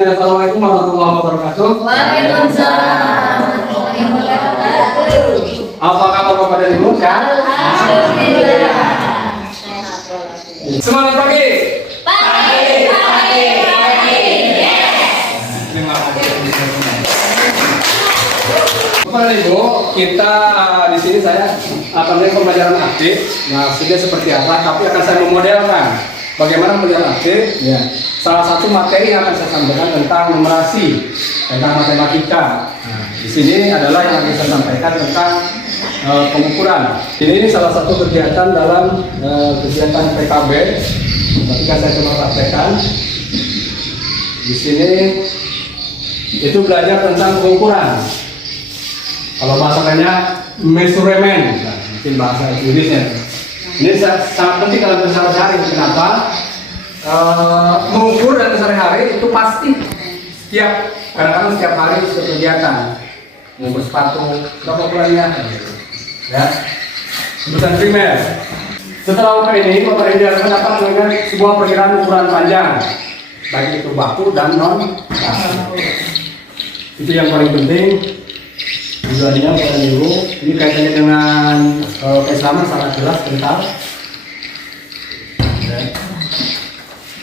Assalamualaikum warahmatullahi wabarakatuh. Waalaikumsalam warahmatullahi wabarakatuh. Apa kabar Bapak dan Ibu? Sehat? Alhamdulillah. Semangat pagi. Pagi. Yes. Terima kasih. Bapak dan Ibu, kita di sini saya akan melihat pembelajaran aktif. Maksudnya seperti apa? Tapi akan saya memodelkan bagaimana pembelajaran aktif. Ya. Salah satu materi yang akan saya sampaikan tentang numerasi, tentang matematika. Nah, di sini adalah yang akan saya sampaikan tentang pengukuran. Ini salah satu kegiatan dalam kegiatan PKB. Ketika saya coba praktekkan, di sini itu belajar tentang pengukuran. Kalau bahasanya measurement, nah, mungkin bahasa Inggrisnya. Ini sangat penting dalam sehari-hari. Kenapa? Mengukur dan sehari-hari itu pasti kadang-kadang setiap hari setiap kegiatan mengukur sepatu berapa ukurannya ya sebutan primer. Setelah ukur ini Bapak Ibu akan dapat dengan sebuah perkiraan ukuran panjang baik itu baku dan non baku. Itu yang paling penting tujuannya Bapak Ibu. Ini kaitannya dengan keislaman sangat jelas kental.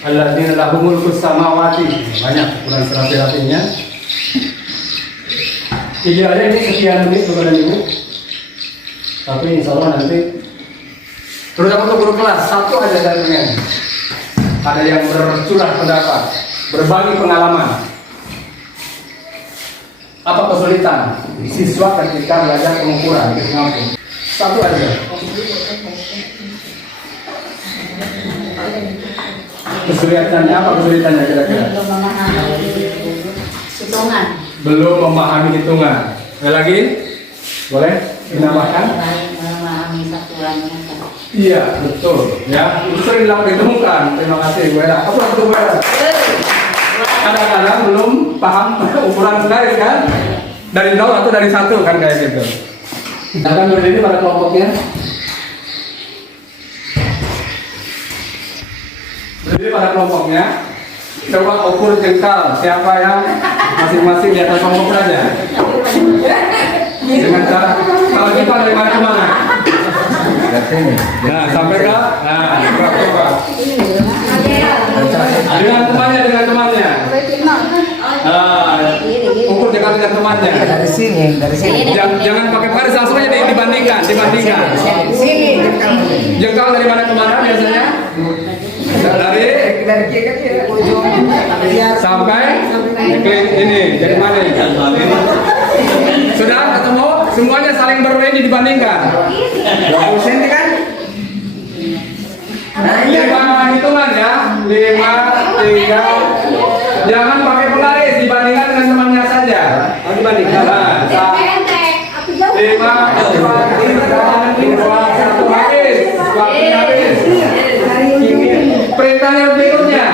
Alladzina lahumul samawati, banyak ukuran serapi-rapinya. Idealnya ini sekian menit Bapak dan Ibu. Tapi insya Allah nanti terutama untuk guru kelas satu aja saya pengen. Ada yang bercurah pendapat, berbagi pengalaman. Apa kesulitan siswa ketika belajar pengukuran? Satu aja. Kesulitannya apa kesulitannya kira-kira? Belum memahami hitungan. Belum memahami hitungan. Ada lagi? Boleh dinamakan? Memahami satuan. Iya, betul. Ya, itu sering ditemukan. Terima kasih, Bu Era. Apa itu, Bu Era? Kadang-kadang belum paham ukuran garis kan? Dari 0 atau dari 1 kan kayak gitu. Kita akan berdiri pada kelompoknya. Berdiri pada kelompoknya. Coba ukur jengkal siapa yang masing-masing di atas kelompok saja. Dengan cara kalau kita dari mana ke mana? Nah, sampai ke coba. Dengan temannya. Ukur jengkal dengan temannya. Dari sini. Jangan pakai baris langsung aja dibandingkan. Sini. Jengkal dari mana ke mana biasanya? Dari ujung sampai ini jadi mana? Sudah ketemu? Semuanya saling berbeda dibandingkan. 20 cm kan? Nah, 5 hitungan ya. 5, 3. Jangan pakai penggaris, dibandingkan dengan temannya saja. Dibandingkan. Nah, 5, 4, 3, 2, 1 habis. Waktunya habis. Perintahnya berikutnya.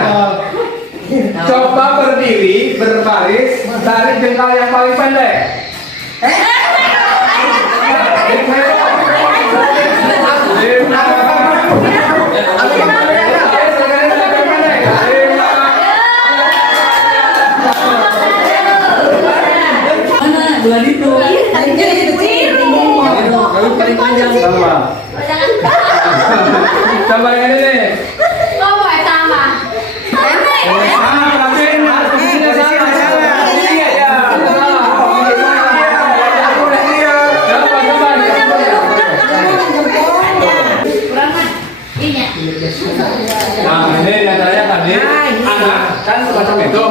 Coba berdiri berbaris dari jengkal yang paling pendek. Dua itu. Paling panjang sama. Coba yang ini nih. Nah, ini adanya tadi anak kan semacam itu.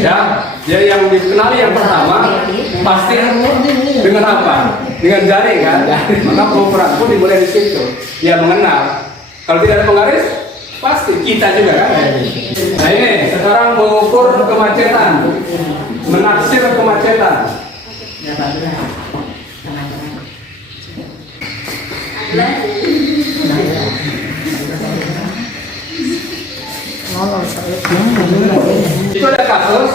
Ya, dia yang dikenali yang pertama pasti dengan apa? Dengan jari kan. Maka pengukuran pun dimulai di situ. Dia mengenal. Kalau tidak ada penggaris, pasti kita juga kan. Nah ini sekarang mengukur kemacetan, menaksir kemacetan. Itu ada kasus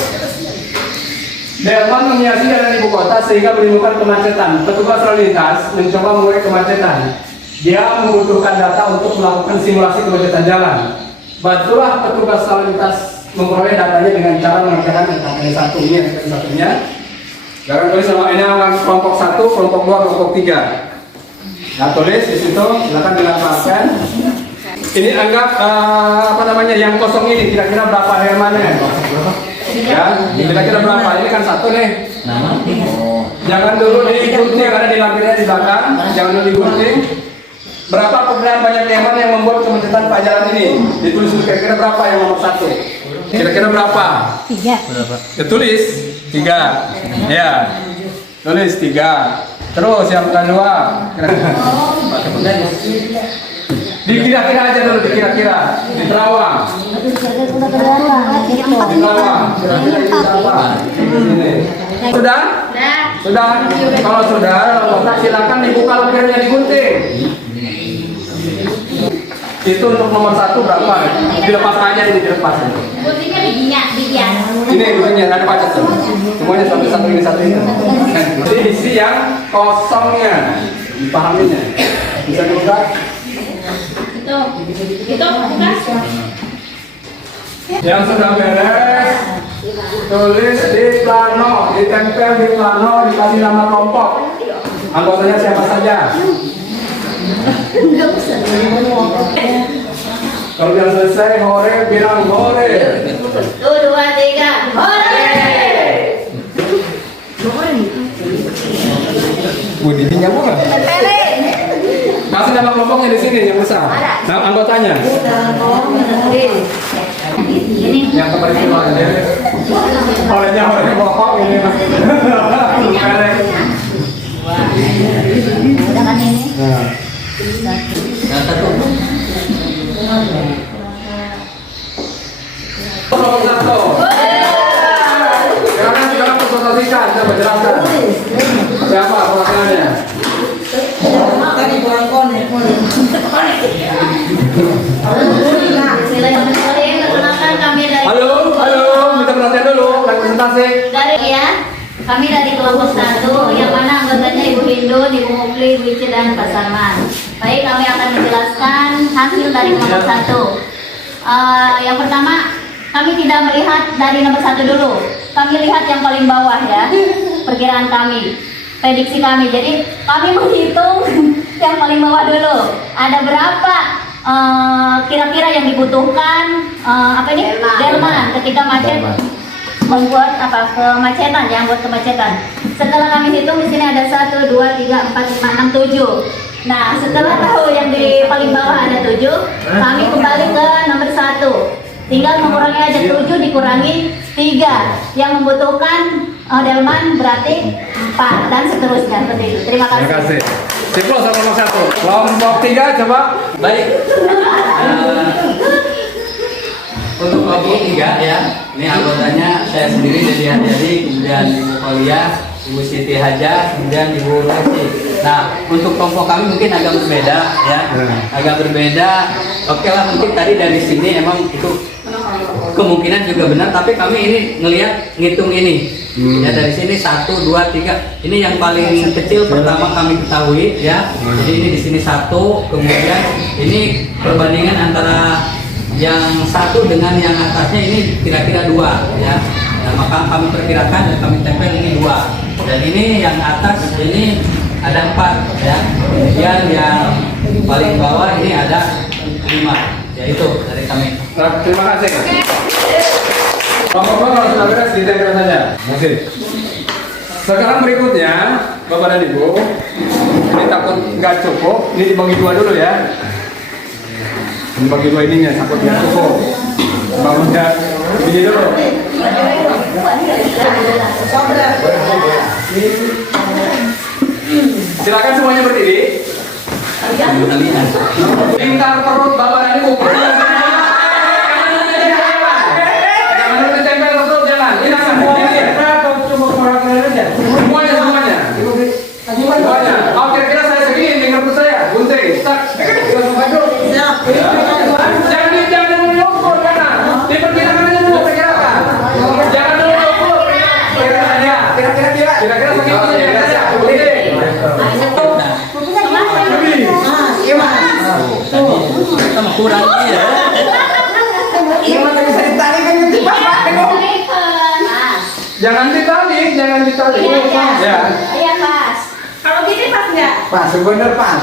delman menghiasi jalan ibu kota sehingga menimbulkan kemacetan. Petugas lalu lintas mencoba mengurai kemacetan. Dia membutuhkan data untuk melakukan simulasi kemacetan jalan. Bantulah petugas lalu lintas memperoleh datanya dengan cara mengerjakan angka satu ini, angka satunya. Sekarang tulis nama ini akan kelompok 1, kelompok 2, kelompok 3. Nah, tulis di situ, silakan dilapangkan. Ini anggap apa namanya yang kosong ini kira-kira berapa halamannya? Ya, kira-kira berapa? Ini kan 1 nih. Jangan dulu digunting karena dilampirnya di belakang. Jangan dulu digunting. Berapa perbedaan banyak teman yang membuat kemacetan pelajaran ini? Ditulis dulu kira-kira berapa yang nomor 1? Kira-kira berapa? 3. Berapa? Ditulis 3. Ya. Tulis 3. Terus yang kedua. Dikira-kira aja dulu, dikira-kira. Diterawang. Diterawang. Kira-kira ini berapa? Ini. Sudah? Sudah. Kalau sudah, silakan dibuka lembarnya digunting. Itu untuk nomor 1 berapa? Dilepas aja ini, dilepas. Guntingnya dibias. Ini guntingnya ada pacet tuh. Semuanya satu ini satu ini. Jadi isi yang kosongnya, dipahaminya. Bisa dibuka? Itu buka. Yang sudah beres, tulis di plano, ditempel di plano, dikasih nama kelompok. Anggotanya siapa saja? Kalau sudah selesai, hore, bilang hore. 1, 2, 3, hore! Bunyi nyambung nggak? Kasih nama kelompoknya di sini yang besar. Nah, anggotanya. Ini. Yang kemarin itu ada. Horenya hore bokok ini. Udah kan ini? Nah. Nomor 1. Sekarang konsultasikan, kita menjelaskan. Siapa perwakilannya? Bismillahirrahmanirrahim. Perkenalkan kami dari Halo, minta perhatian dulu, lagi presentasi. Kami dari kelompok 1 yang mana anggotanya Ibu Hindu, Ibu Mukli, Ibu Ici dan Pak Salman. Baik, kami akan menjelaskan hasil dari kelompok 1. Yang pertama, kami tidak melihat dari nomor 1 dulu. Kami lihat yang paling bawah ya. Perkiraan kami, prediksi kami. Jadi kami menghitung yang paling bawah dulu. Ada berapa kira-kira yang dibutuhkan delman ketika macet membuat kemacetan ya, buat kemacetan. Setelah kami hitung di sini ada 1, 2, 3, 4, 5, 6, 7. Nah, setelah tahu yang di paling bawah ada 7, kami kembali ke nomor 1. Tinggal mengurangi aja 7 dikurangi 3. Yang membutuhkan delman berarti 4 dan seterusnya seperti itu. Terima kasih. Terima kasih. Simpul sama nomor 1. Kelompok 3 coba. Baik. Untuk kelompok 3 ya, ini anggotanya saya sendiri dari Haryadi, kemudian Ibu Kolia, Ibu Siti Haja, kemudian Ibu Resi. Nah, untuk kelompok kami mungkin agak berbeda ya, agak berbeda. Oke lah, mungkin tadi dari sini emang itu kemungkinan juga benar, tapi kami ini ngitung ini. Ya dari sini 1, 2, 3. Ini yang paling kecil pertama kami ketahui ya. Jadi ini di sini 1, kemudian ini perbandingan antara yang 1 dengan yang atasnya ini kira-kira 2 ya. Nah, maka kami perkirakan dan kami tempel ini 2. Dan ini yang atas ini ada 4 ya. Kemudian yang paling bawah ini ada 5. Ya itu dari kami. Nah, terima kasih. Kelompok kalau sudah beres ditempel saja. Masih. Sekarang berikutnya, Bapak dan Ibu, ini takut nggak cukup, ini dibagi 2 dulu ya. Ini bagi 2 ininya, takut nggak cukup. Bangunnya ini dulu. Silakan semuanya berdiri. Lingkar perut Bapak dan Ibu. Jangan dulu ditempel ke perut, jangan. Ini akan semuanya. Semuanya. Oh, kira-kira saya segini, lingkar perut saya. Gunting. Jangan mengukur, jangan. Diperkirakan aja dulu, perkirakan. Jangan dulu mengukur. Kira-kira segini. Kita kurang ya. Iya, mana bisa ditarik kan gitu, Pak? Jangan ditarik, jangan ditarik. Iya, iya. Ya. Iya, pas. Kalau gini pas nggak? Pas, bener pas.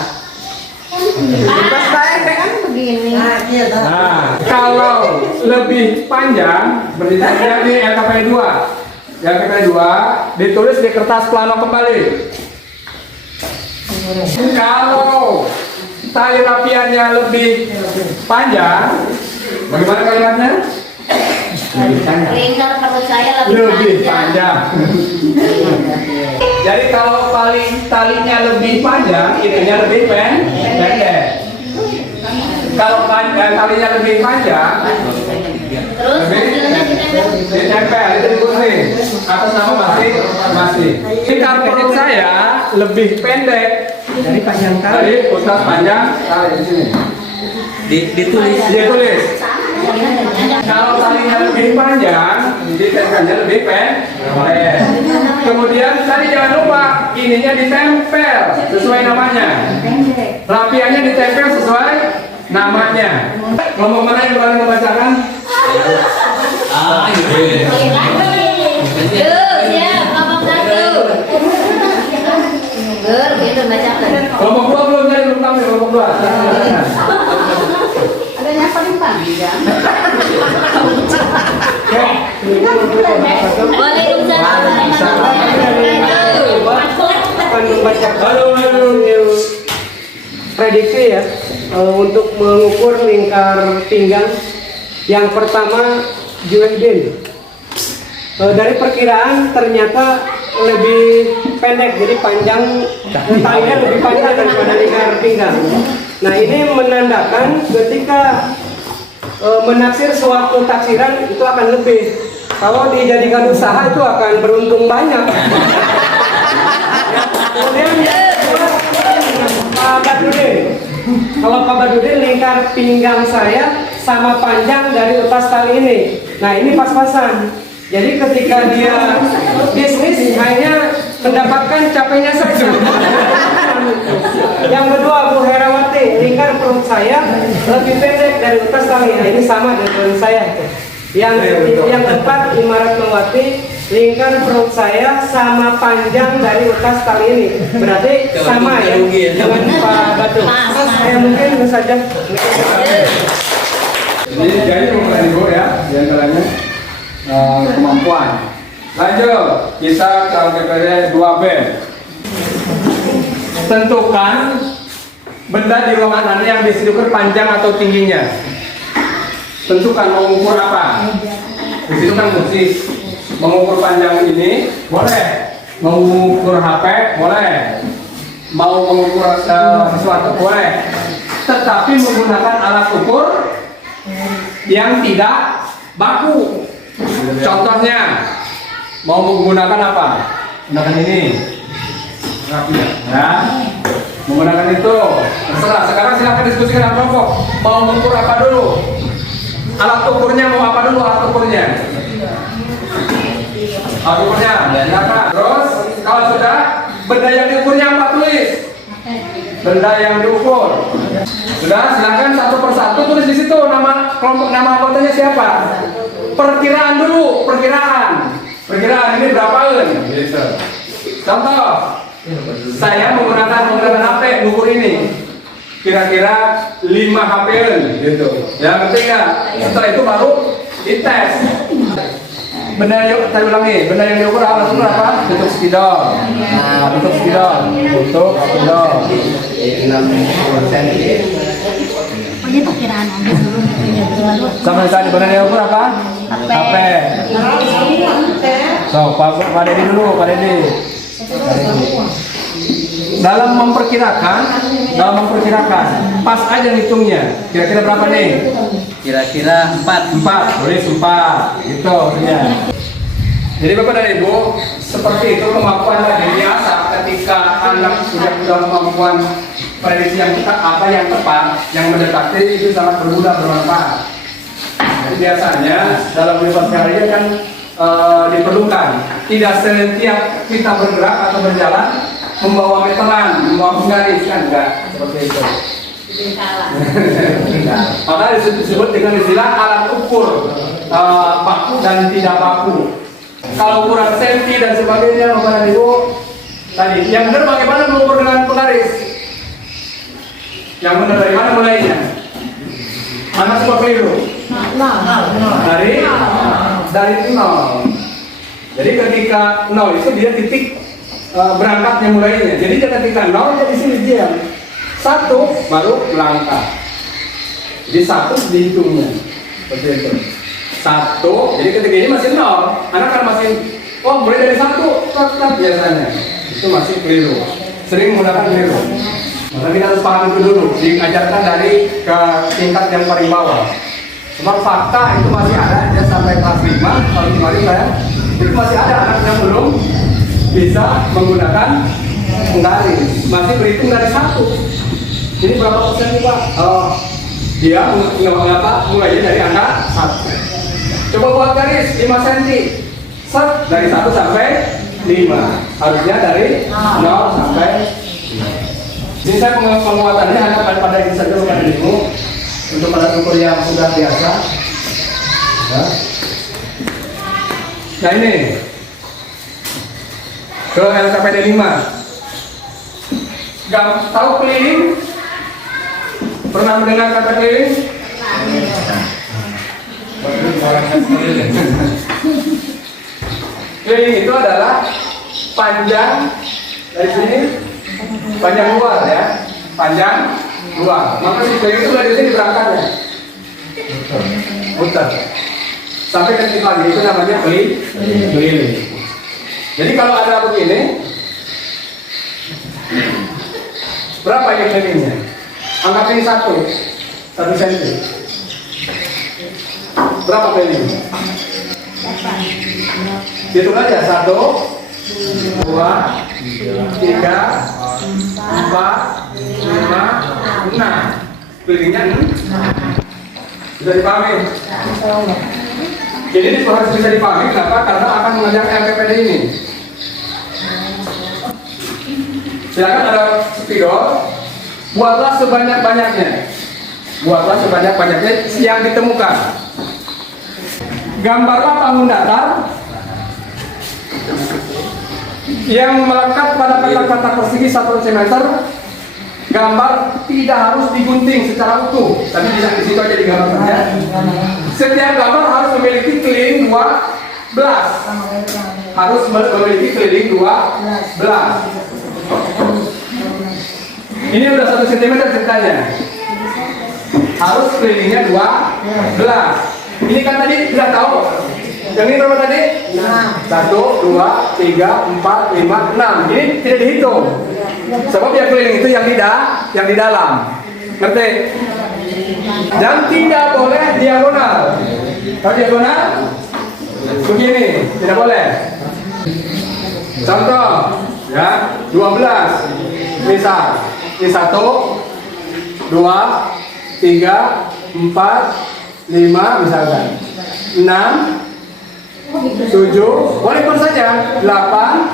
Pas baik kan begini. Nah, iya. Nah, kalau lebih panjang berdasarkan di LKPI 2. LKPI 2 ditulis di kertas plano kembali. Kalau tali rapiannya lebih panjang, bagaimana kalimatnya? Lingkar perut saya Lebih panjang. Jadi kalau talinya lebih panjang, itunya lebih pendek. Kalau talinya lebih panjang, Terus hasilnya ditempel. ditempel itu digunting. Atas nama masih. Lingkar perut saya lebih pendek Dari panjang tali. dari utas panjang tali di sini. Ditulis. Kalau talinya lebih panjang, ditempelnya lebih pendek. Kemudian tadi jangan lupa ininya ditempel sesuai namanya. Rapiannya ditempel sesuai namanya. Ngomong mana yang paling membacakan? Siap, ngomong satu. Gitu bacakan. Kelompok 2 belum jadi belum tampil kelompok 2. Ada yang paling panjang. Akan membacakan Halo. prediksi ya untuk mengukur lingkar pinggang. Yang pertama Juwedin. Dari perkiraan ternyata lebih pendek, jadi panjang talinya lebih panjang daripada lingkar pinggang. Nah ini menandakan ketika menaksir suatu taksiran itu akan lebih. Kalau dijadikan usaha itu akan beruntung banyak. Kemudian Pak Badrudin, kalau Pak Badrudin lingkar pinggang saya sama panjang dari utas tali ini. Nah ini pas-pasan. Jadi ketika dia bisnis hanya mendapatkan capeknya saja. Yang kedua Bu Herawati, lingkar perut saya lebih pendek dari utas tali. Nah ini sama dengan saya. Yang keempat Imarat Mawati, lingkar perut saya sama panjang dari utas tali ini. Berarti sama ya dengan Pak Batu. Saya mungkin saja. Jadi mengenai Ibu ya, diantaranya kemampuan. Lanjut, kita ke LKPI 2B. Tentukan benda di ruangan Anda yang bisa diukur panjang atau tingginya. Tentukan mau mengukur apa. Di situ kan kursi. Mengukur panjang ini boleh. Mau mengukur HP boleh. Mau mengukur sesuatu boleh. Tetapi menggunakan alat ukur yang tidak baku. Contohnya mau menggunakan apa? Menggunakan ini. Ya. Menggunakan itu. Terserah. Sekarang silakan diskusikan dengan kelompok. Mau mengukur apa dulu? Alat ukurnya mau apa dulu alat ukurnya? Alat ukurnya. Silakan. Terus kalau sudah benda yang diukurnya apa tulis? Benda yang diukur. Sudah, silakan satu persatu tulis di situ nama kelompok, nama anggotanya siapa? Perkiraan dulu, perkiraan ini berapa gitu. Contoh, saya menggunakan HP mengukur ini kira-kira 5 HP gitu. Ya ngerti nggak? Setelah itu baru dites. Benda yang saya ulangi, benda yang diukur alat ukur apa? Bentuk spidol. Nah, bentuk spidol. Bentuk spidol. 60 cm. Punya perkiraan aja dulu. Sama tadi benda yang diukur apa? HP. So, Pak Dedi dulu, Pak Dedi. Dalam memperkirakan, pas aja ngitungnya. Kira-kira berapa nih? Kira-kira 4. Tulis 4. Gitu ya. Jadi Bapak dan Ibu, seperti itu kemampuan dari biasa ketika anak sudah kemampuan prediksi yang tepat, yang tepat, yang mendekati itu sangat berguna bermanfaat. Jadi biasanya dalam kehidupan sehari-hari kan diperlukan. Tidak setiap kita bergerak atau berjalan membawa meteran, membawa penggaris kan enggak seperti itu. Maka disebut dengan istilah alat ukur baku dan tidak baku. kalau ukuran senti dan sebagainya, Bapak dan Ibu. Tadi, yang benar bagaimana mengukur dengan penggaris? Yang benar dari mana mulainya? Mana semua keliru? Dari nol. Jadi ketika nol itu dia titik berangkatnya mulainya. Jadi ketika nol dia di sini diam. 1 baru melangkah. Jadi 1 dihitungnya. Seperti itu. 1. Jadi ketika ini masih nol. Anak kan masih mulai dari 1 tetap biasanya. Itu masih keliru. Sering menggunakan keliru. Maka kita harus paham itu dulu. Diajarkan dari ke tingkat yang paling bawah. Sebab fakta itu masih ada ya sampai kelas 5 kalau kemarin saya itu masih ada anak yang belum bisa menggunakan penggaris, masih berhitung dari 1. Ini berapa persen nih Pak? Dia mulainya dari angka 1. Coba buat garis 5 cm. Set dari 1 sampai 5. Harusnya dari 0 sampai 5. Ini saya penguatannya hanya pada ini saja bukan dirimu. Untuk para ukur yang sudah biasa. Ya. Nah ini ke LKPD 5. Tahu keliling? Pernah mendengar kata keliling? Keliling itu adalah panjang dari sini, panjang luar ya, panjang luar. Maka si keliling itu dari sini berangkatnya, muter sampai ke titik lagi, itu namanya keliling. Jadi kalau ada begini, berapa ini kelilingnya? Anggap ini 1 cm. Berapa kelilingnya? Hitung aja 1, 2, 3, 4, 5, 6. Kelilingnya 6. Bisa dipahami? Jadi ini harus bisa dipahami. Kenapa? Karena akan mengajar LKPD ini. Silakan ada spidol, buatlah sebanyak-banyaknya. Buatlah sebanyak-banyaknya yang ditemukan. Gambarlah panggung datar yang melekat pada petak-petak persegi 1 cm. Gambar tidak harus digunting secara utuh. Tadi bisa di situ aja digambar saja. Setiap gambar harus memiliki keliling 12. Harus memiliki keliling 12. Ini udah 1 cm ceritanya. Harus kelilingnya 12. Ini kan tadi sudah tahu. Yang ini berapa tadi? 1, 2, 3, 4, 5, 6. Ini tidak dihitung. Sebab yang keliling itu yang di dalam. Ngerti? Dan tidak boleh diagonal. Kalau diagonal begini, tidak boleh. Contoh, ya, 12. Misal, ini 1, 2, 3, 4, 5 misalkan, 6, 7, boleh pun saja 8,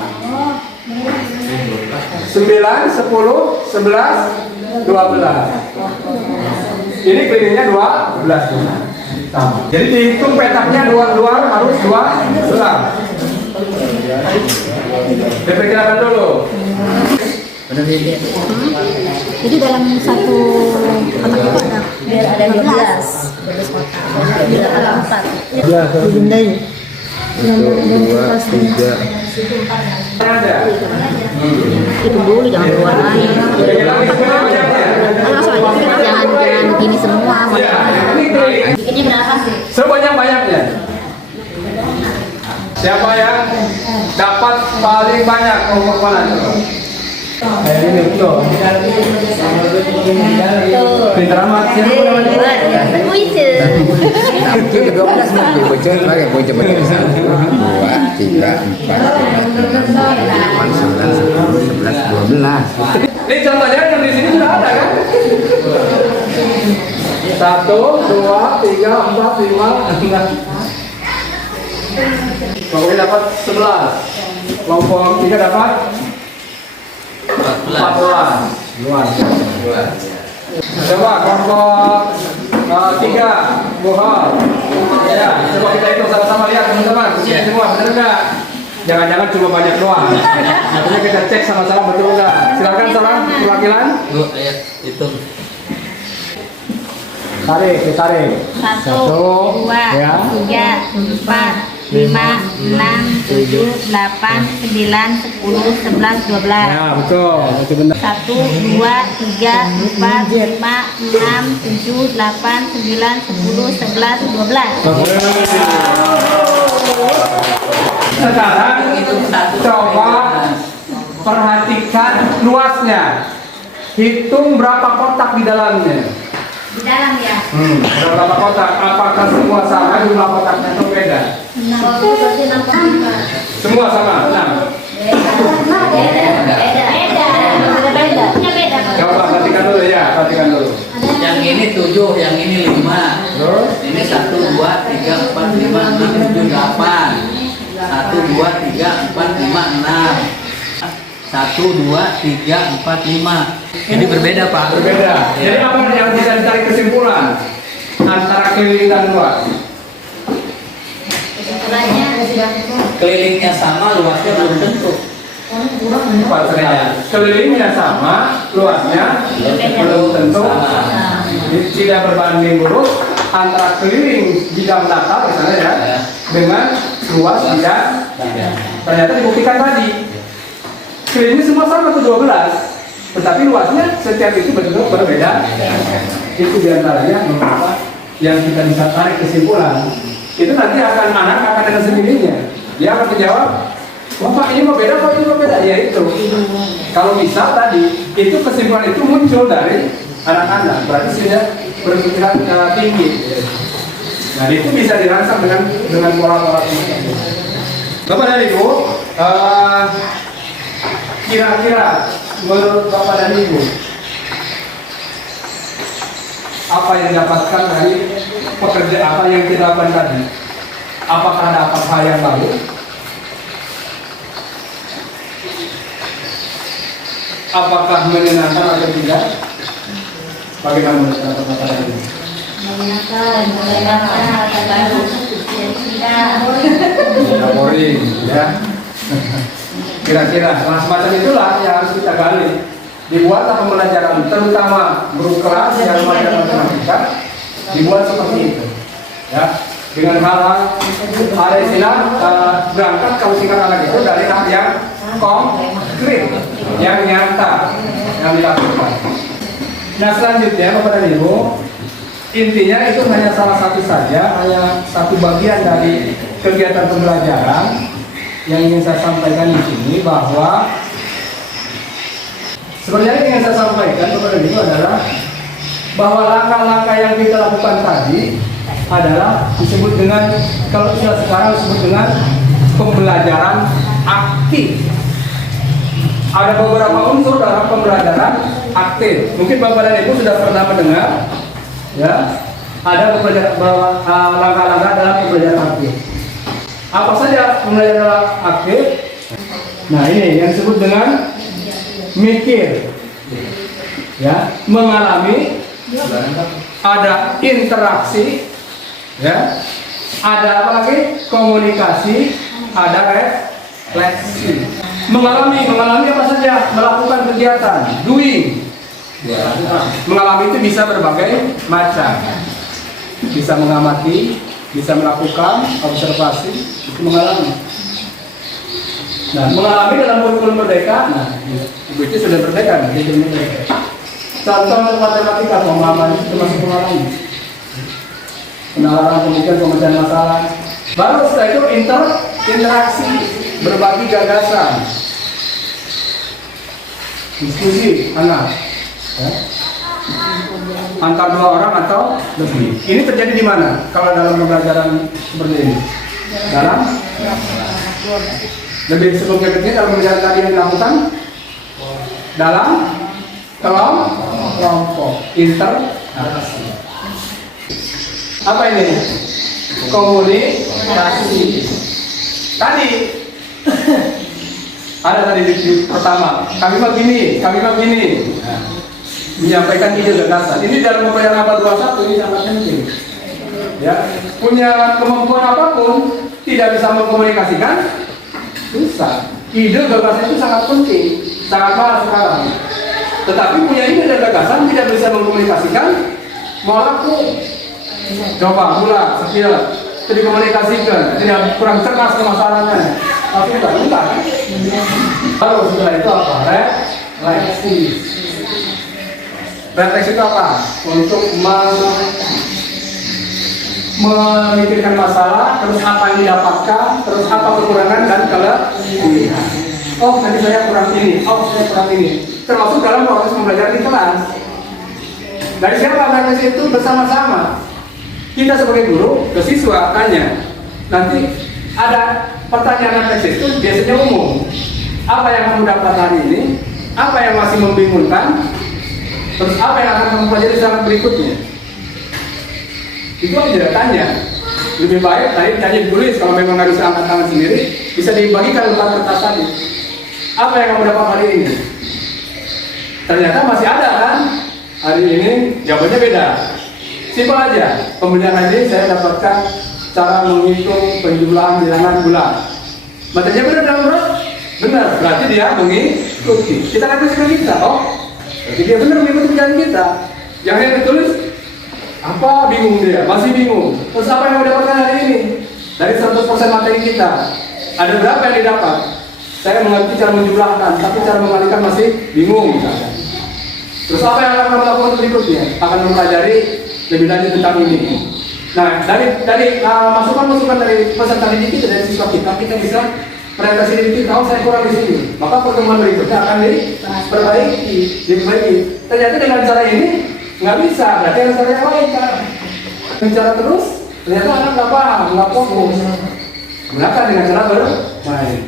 9, 10, 11, 12. Ini kelilingnya 12. Jadi dihitung petaknya luar harus 12. Diperkirakan dulu. Jadi dalam satu kotak itu ada biar ada 12 kotak. Biar ada 4. Ya, Dibindain. 1, 2, 3. Itu dulu jangan diwarnain. Langsung aja jangan gini semua. Ini berapa sih? Sebanyak-banyaknya. Siapa yang dapat paling banyak kelompok mana? Ini betul. Pintar amat. Temu itu. Itu 12 nanti bocor lagi bocor 1, 2, 3, 4, 5, 6, 7, 8, 9, 10, 11, 12. Ini contohnya yang di sini sudah ada kan? 1, 2, 3, 4, 5, 6. Pokoknya dapat 11. Kelompok 3 dapat 14. Luar. Coba kelompok 3 bohong. Ya, coba kita hitung sama-sama, lihat teman-teman, kesini semua benar enggak? Jangan-jangan cuma banyak doang. Nantinya kita cek sama-sama betul enggak. Silakan seorang perwakilan. Bu, ayo hitung. Tarik. Satu, dua, ya. 3, 4, 5, 6, 7, 8, 9, 10, 11, 12. Ya, betul. Itu benar. 1, 2, 3, 4, 5, 6, 7, 8, 9, 10, 11, 12. Sekarang Hitung 1 coba perhatikan luasnya. Hitung berapa kotak di dalamnya. Di dalam ya. Berapa kotak? Apakah semua sama jumlah kotaknya atau beda? 6. Semua sama, 6. Beda. Coba perhatikan dulu ya, perhatikan dulu. Yang ini 7, yang ini 5. Terus? Ini 1, 2, 3, 4, 5, 6, 7, 8. 1, 2, 3, 4, 5, 6. 1, 2, 3, 4, 5. Ini berbeda Pak. Berbeda. Jadi Ya. apa yang bisa ditarik kesimpulan antara keliling dan luas? Kesimpulannya Kelilingnya sama, luasnya belum tentu. Cepat sekali. Kelilingnya sama, luasnya belum tentu. Tidak berbanding lurus antara keliling bidang datar misalnya ya, dengan luas bidang. Ternyata dibuktikan tadi kelilingnya semua sama tuh 12, tetapi luasnya setiap itu betul berbeda. Itu diantaranya beberapa yang kita bisa tarik kesimpulan. Itu nanti anak akan dengan sendirinya dia akan menjawab, wah Pak ini mau beda, Pak ini mau beda. Ya itu kalau bisa tadi itu kesimpulan itu muncul dari anak-anak, berarti sudah berpikiran tinggi. Nah itu bisa dirangsang dengan pola-pola seperti itu. Bapak dan Ibu, kira-kira menurut Bapak dan Ibu apa yang didapatkan dari pekerjaan apa yang kita lakukan tadi? Apakah ada hal yang baru? Apakah menyenangkan atau tidak? Bagaimana menurut Bapak dan Ibu? menggunakan hal yang baru. Tidak boring, ya. Kira-kira nah, semacam itulah yang harus kita gali. Dibuatlah pembelajaran terutama guru kelas yang mengajar matematika dibuat seperti itu, ya. Dengan hal-hal ada istilah berangkat kalau singkat anak itu dari hal yang konkret, yang nyata, yang dilakukan. Nah selanjutnya Bapak dan Ibu, intinya itu hanya salah satu saja, hanya satu bagian dari kegiatan pembelajaran yang ingin saya sampaikan di sini, bahwa sebenarnya yang ingin saya sampaikan kepada Ibu adalah bahwa langkah-langkah yang kita lakukan tadi adalah disebut dengan, kalau istilah sekarang disebut dengan pembelajaran aktif. Ada beberapa unsur dalam pembelajaran aktif. Mungkin Bapak dan Ibu sudah pernah mendengar, ya, ada langkah-langkah dalam pembelajaran aktif. Apa saja pembelajaran aktif? Nah ini yang disebut dengan mikir, ya, mengalami, ada interaksi, ya, ada apa lagi? Komunikasi, ada refleksi. Mengalami apa saja? Melakukan kegiatan, doing. Mengalami itu bisa berbagai macam. Bisa mengamati, bisa melakukan observasi, itu mengalami. Nah, mengalami dalam kurikulum merdeka, nah, Ibu itu sudah merdeka, nah, jadi merdeka. Contoh matematika, pemahaman itu termasuk mengalami. Penalaran, pemikiran, pemecahan masalah. Baru setelah itu interaksi, berbagi gagasan, diskusi anak, ya, antar dua orang atau lebih. Ini terjadi di mana? Kalau dalam pembelajaran seperti ini, dalam lebih sebelumnya dalam pembelajaran tadi yang dilakukan dalam kelompok interaksi. Apa ini? Komunikasi. Tadi ada tadi di pertama, kami begini. Menyampaikan ide gagasan. Ini dalam pembelajaran abad 21 ini sangat penting. ya, punya kemampuan apapun, tidak bisa mengkomunikasikan, susah. Ide gagasan itu sangat penting, sangat mahal sekarang. Tetapi punya ide dan gagasan tidak bisa mengkomunikasikan, malah coba mula sekian, dikomunikasikan, tidak kurang cerdas pemasarannya, tapi enggak. Baru setelah itu apa? Refleksi. Refleksi itu apa? Untuk memikirkan masalah, terus apa yang didapatkan, terus apa kekurangan dan kelebihan. Oh, tadi saya kurang ini, oh saya kurang ini. Termasuk dalam proses pembelajaran di kelas. Dari siapa refleksi itu bersama-sama. Kita sebagai guru ke siswa tanya. Nanti ada pertanyaan refleksi itu biasanya umum. Apa yang kamu dapat hari ini? Apa yang masih membingungkan? Terus apa yang akan kamu pelajari saat berikutnya? Itu aja tanya. Lebih baik tanya ditulis, kalau memang nggak bisa angkat tangan sendiri, bisa dibagikan lewat kertas tadi. Apa yang kamu dapat hari ini? Ternyata masih ada kan? Hari ini jawabannya beda. Simpel aja. Pembelajaran ini saya dapatkan cara menghitung penjumlahan bilangan bulan. Materinya benar dalam bro? Benar. Berarti dia mengikuti. Kita refleksi kita. Oh, berarti dia benar mengikuti pelajaran kita. Yang yang ditulis apa? Bingung dia, masih bingung. Terus apa yang didapatkan hari ini? Dari 100% materi kita, ada berapa yang didapat? Saya mengerti cara menjumlahkan, tapi cara mengalihkan masih bingung misalnya. Terus apa yang akan kamu lakukan berikutnya? Akan mempelajari lebih lanjut tentang ini. Nah, dari masukan-masukan dari peserta didik kita, dari siswa kita bisa merefleksi diri kita. Oh, saya kurang di sini. Maka pertemuan berikutnya akan diperbaiki. Ternyata dengan cara ini nggak bisa, berarti harus cara yang lain kan. Bicara terus, ternyata anak nggak paham, nggak fokus. Gunakan dengan cara bermain.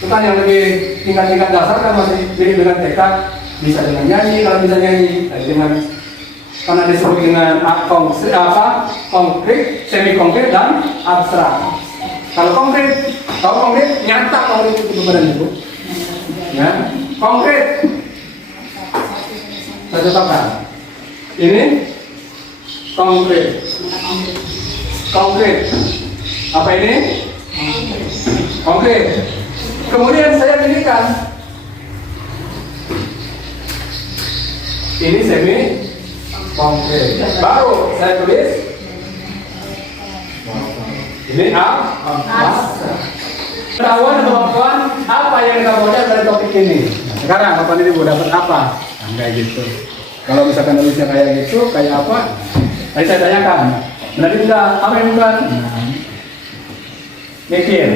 Bukan yang lebih tingkat-tingkat dasar kan masih mirip dengan TK, bisa dengan nyanyi, kalau bisa nyanyi, dengan karena disebut dengan konkret, semi konkret dan abstrak. Kalau konkret nyata konkret itu benar itu, ya konkret. Saya contohkan. Ini konkret. Apa ini? Konkret. Kemudian saya pilihkan. Ini semi konkret. Baru saya tulis. Ini abstrak. Pengetahuan dan kemampuan apa yang kita modal dari topik ini. Sekarang Bapak ini mau dapat apa? Nah, kayak gitu. Kalau misalkan nulisnya kayak gitu, kayak apa? Tadi saya tanyakan, benar tidak? Apa yang bukan? Mikir.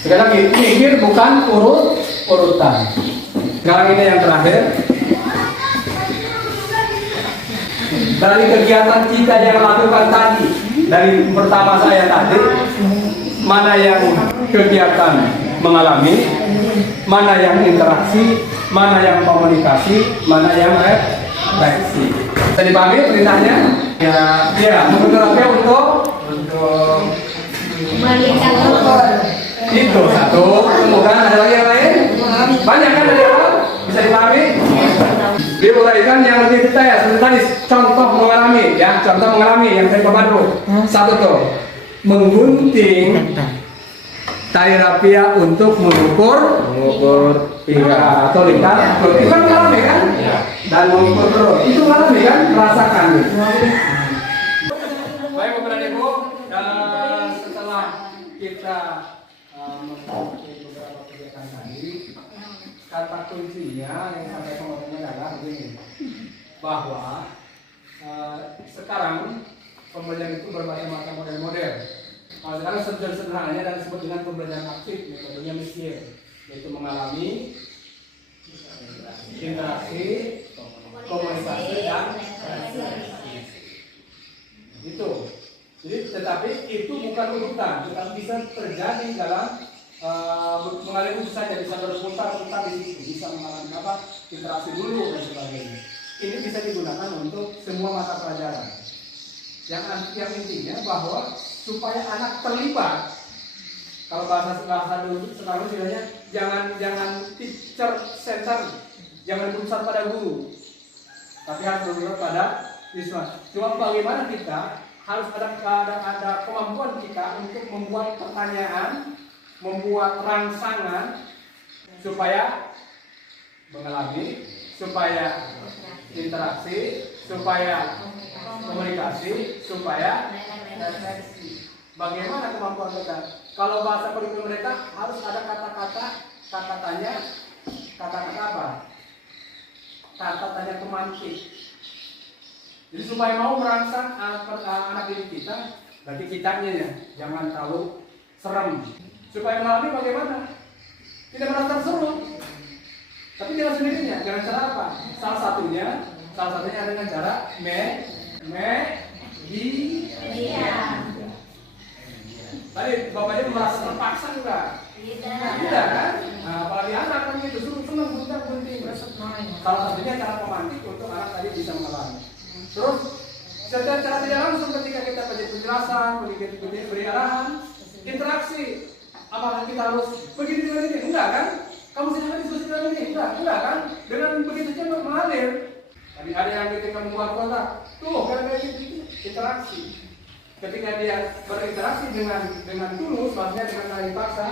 Sekali lagi, mikir bukan urutan. Sekarang ini yang terakhir. Dari kegiatan kita yang lakukan tadi, dari pertama saya tadi, mana yang kegiatan mengalami, mana yang interaksi, mana yang komunikasi, mana yang refleksi. Bisa dipahami perintahnya? Ya, menurutnya untuk Memberikan ukur. itu satu. Kemudian ada lagi yang lain? Banyak kan dari awal? Bisa dipahami? Diuraikan yang lebih detail. Seperti tadi contoh mengalami, ya contoh mengalami yang saya coba dulu. Satu tuh, menggunting tali rapia untuk mengukur pinggang atau lingkar. Itu kan mengalami kan? Dan mengukur perut. Itu mengalami kan? Merasakan. Baik Bapak dan Ibu, setelah kita mengikuti beberapa kegiatan tadi, kata kuncinya yang sampai kemarinnya adalah begini, bahwa sekarang pembelajaran itu bermacam-macam model-model. Sekarang sederhananya dan disebut dengan pembelajaran aktif, metodenya mikir, yaitu mengalami, interaksi, komunikasi dan refleksi. Itu. Jadi, tetapi itu bukan urutan, tetapi bisa terjadi dalam mengalami itu saja, bisa berputar-putar di situ, bisa mengalami apa, interaksi dulu dan sebagainya. Ini bisa digunakan untuk semua mata pelajaran. Yang intinya bahwa supaya anak terlibat. Kalau bahasa dulu sekarang istilahnya jangan teacher center, jangan berpusat pada guru, tapi harus berpusat pada siswa. Cuma bagaimana kita harus ada kemampuan kita untuk membuat pertanyaan, membuat rangsangan supaya mengalami, supaya interaksi, supaya komunikasi, supaya refleksi. Bagaimana kemampuan mereka? Kalau bahasa kurikulum mereka harus ada kata-kata, kata tanya, kata-kata apa? Kata tanya pemantik. Jadi supaya mau merangsang anak didik kita, berarti kitanya ya, jangan terlalu serem. Supaya mengalami bagaimana? Tidak merasa seru, tapi dengan sendirinya. Dengan cara apa? Salah satunya dengan cara Tadi bapaknya merasa terpaksa enggak? Tidak kan? Nah, apalagi anak kan itu suruh senang bunting. Salah satunya cara pemantik untuk anak tadi bisa mengalami. Terus secara tidak langsung ketika kita beri penjelasan, beri arahan, interaksi, apakah kita harus begini? Enggak kan? Kamu sedang diskusi dengan ini? Enggak kan? Dengan begitu saja mengalir. Tadi ada yang ketika membuat kotak, tuh kayak gitu, interaksi. Ketika dia berinteraksi dengan tulus, maksudnya dengan cara paksa,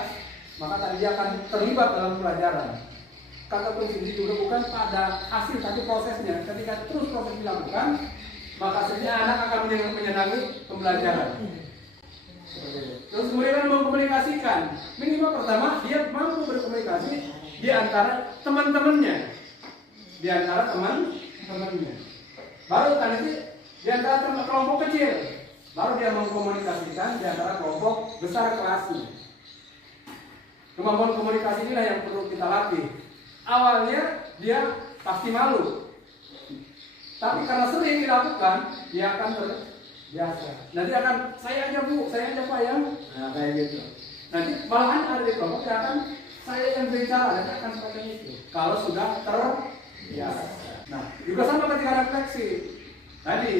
maka tadi dia akan terlibat dalam pelajaran. Kata kunci itu bukan pada hasil tapi prosesnya. Ketika terus proses dilakukan, maka sebenarnya anak akan menyenangi pembelajaran. Terus kemudian mengkomunikasikan. Minimal pertama dia mampu berkomunikasi di antara teman-temannya, Baru nanti di antara kelompok kecil. Baru dia mengkomunikasikan di antara kelompok besar kelasnya. Kemampuan komunikasi inilah yang perlu kita latih. Awalnya dia pasti malu, tapi karena sering dilakukan, dia akan terbiasa. Nanti akan saya aja bu, saya aja pak yang, nah kayak gitu. Nanti malahan ada di kelompok yang akan saya yang berbicara, nanti akan seperti itu. Kalau sudah terbiasa. Nah juga sama ketika refleksi. Tadi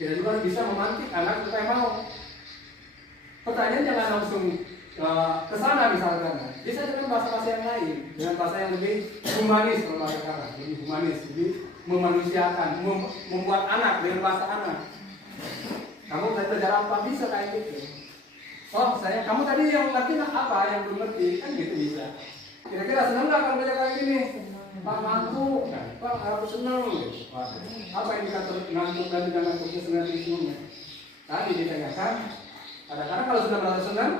kita juga bisa memantik anak supaya mau. Pertanyaan jangan langsung ke sana misalkan. Bisa dengan bahasa-bahasa yang lain, dengan bahasa yang lebih humanis kalau bahasa sekarang, lebih humanis, lebih memanusiakan, membuat anak dengan bahasa anak. Kamu belajar apa bisa kayak gitu. Oh kamu tadi yang ngerti apa, yang belum ngerti kan gitu bisa. Kira-kira senang nggak kalau belajar kayak gini? Pak mampu, Pak harus senang. Apa indikator ngantuk dan tidak ngantuknya sebenarnya semuanya? Tadi ditanyakan. Kadang-kadang kalau sudah merasa senang,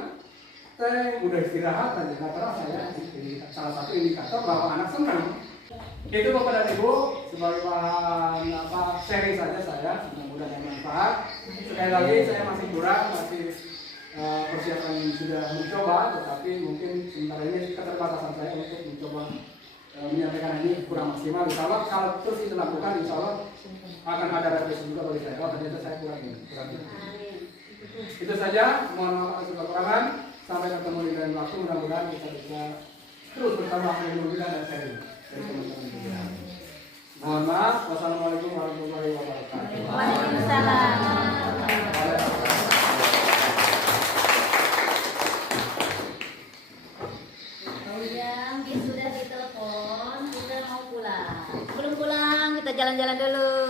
udah istirahat aja, nggak terasa ya. Salah satu indikator bahwa anak senang. Itu Bapak dan Ibu sebagai bahan sharing saja saya, mudah-mudahan bermanfaat. Sekali lagi saya masih kurang, persiapan sudah mencoba, tetapi mungkin sementara ini keterbatasan saya untuk mencoba menyampaikan ini kurang maksimal. Insya Allah kalau terus itu dilakukan, insya Allah akan ada refleksi juga bagi saya. Oh ternyata saya kurang ini. Itu saja. Mohon maaf atas kekurangan. Sampai ketemu di lain waktu. Mudah-mudahan kita bisa terus bersama ilmu kita dan sharing dari teman-teman juga. Mohon maaf. Wassalamualaikum warahmatullahi wabarakatuh. Waalaikumsalam. Sudah ditelepon, sudah mau pulang. Belum pulang, kita jalan-jalan dulu.